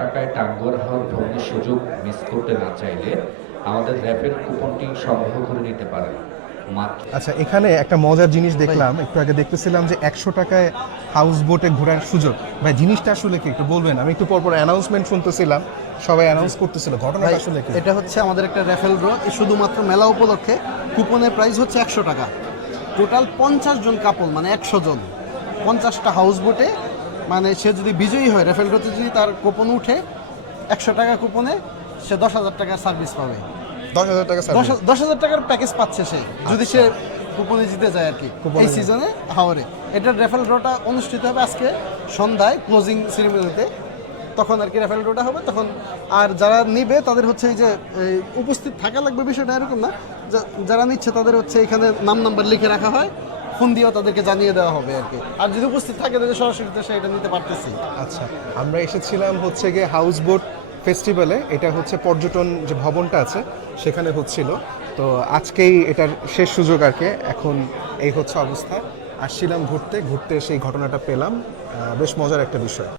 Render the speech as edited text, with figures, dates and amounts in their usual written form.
টাকায় টাঙ্গুয়ার হাওর ভ্রমণের সুযোগ মিস করতে না চাইলে আমাদের র্যাফেল কুপনটি সংগ্রহ করে নিতে পারেন। মাত্র আচ্ছা, এখানে একটা মজার জিনিস দেখলাম, একটু আগে দেখতেছিলাম যে 100 টাকায় হাউস বোটে ঘোরার সুযোগ। ভাই জিনিসটা আসলে কি একটু বলবেন? আমি একটু পরপর অ্যানাউন্সমেন্ট শুনতেছিলাম, সবাই অ্যানাউন্স করতেছিল, ঘটনাটা আসলে কি? এটা হচ্ছে আমাদের একটা র্যাফেল ড্র, শুধুমাত্র মেলা উপলক্ষে। কুপনের প্রাইস হচ্ছে 100 টাকা। টোটাল 50 জন কাপল, মানে 100 জন, 50টা হাউস বোটে, মানে সে যদি বিজয়ী হয় র্যাফেল ড্রতে, যদি তার কুপন উঠে 100 টাকা কুপনে, সে 10,000 টাকার সার্ভিস পাবে। 10,000 টাকা স্যার? 10,000 টাকার প্যাকেজ পাচ্ছে সে, যদি সে কুপনে জিতে যায় আর কি, এই সিজনে হাওরে। এটার র্যাফেল ড্রটা অনুষ্ঠিত হবে আজকে সন্ধ্যায় ক্লোজিং সেরিমনিতে, তখন আর কি র্যাফেল ড্রটা হবে তখন। আর যারা নিবে তাদের হচ্ছে এই যে উপস্থিত থাকা লাগবে বিষয়টা এরকম না, যারা নিচ্ছে তাদের হচ্ছে এখানে নাম নাম্বার লিখে রাখা হয়, ফোন দিয়েও তাদেরকে জানিয়ে দেওয়া হবে আর কি। আর যদি উপস্থিত থাকে তাদের সরাসরি সে এটা নিতে পারতেছি। আচ্ছা, আমরা এসেছিলাম হচ্ছে গিয়ে হাউস বোট ফেস্টিভ্যালে, এটা হচ্ছে পর্যটন যে ভবনটা আছে সেখানে হচ্ছিল। তো আজকেই এটার শেষ সুযোগ আর কি। এখন এই হচ্ছে অবস্থা, আসছিলাম ঘুরতে ঘুরতে সেই ঘটনাটা পেলাম, বেশ মজার একটা বিষয়।